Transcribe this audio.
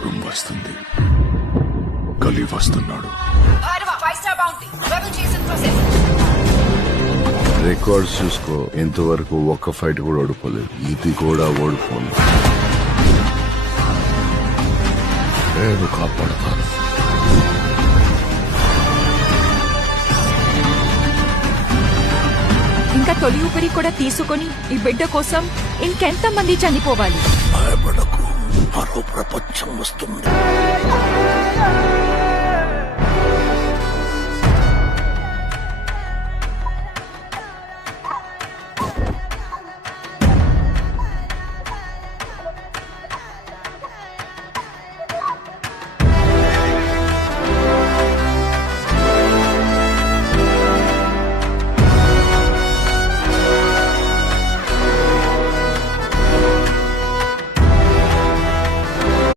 యుగం వస్తుంది. కలి వస్తున్నాడు. రికార్డ్స్ చూసుకో, ఇంతవరకు ఒక్క ఫైట్ కూడా ఓడిపోలేదు. ఇది కూడా ఓడిపోను. నేను కాపాడతాను. ఇంకా తొలి ఊపిరి కూడా తీసుకొని ఈ బిడ్డ కోసం ఇంకెంత మంది చనిపోవాలి? భయపడకు, మరో ప్రపంచం వస్తుంది.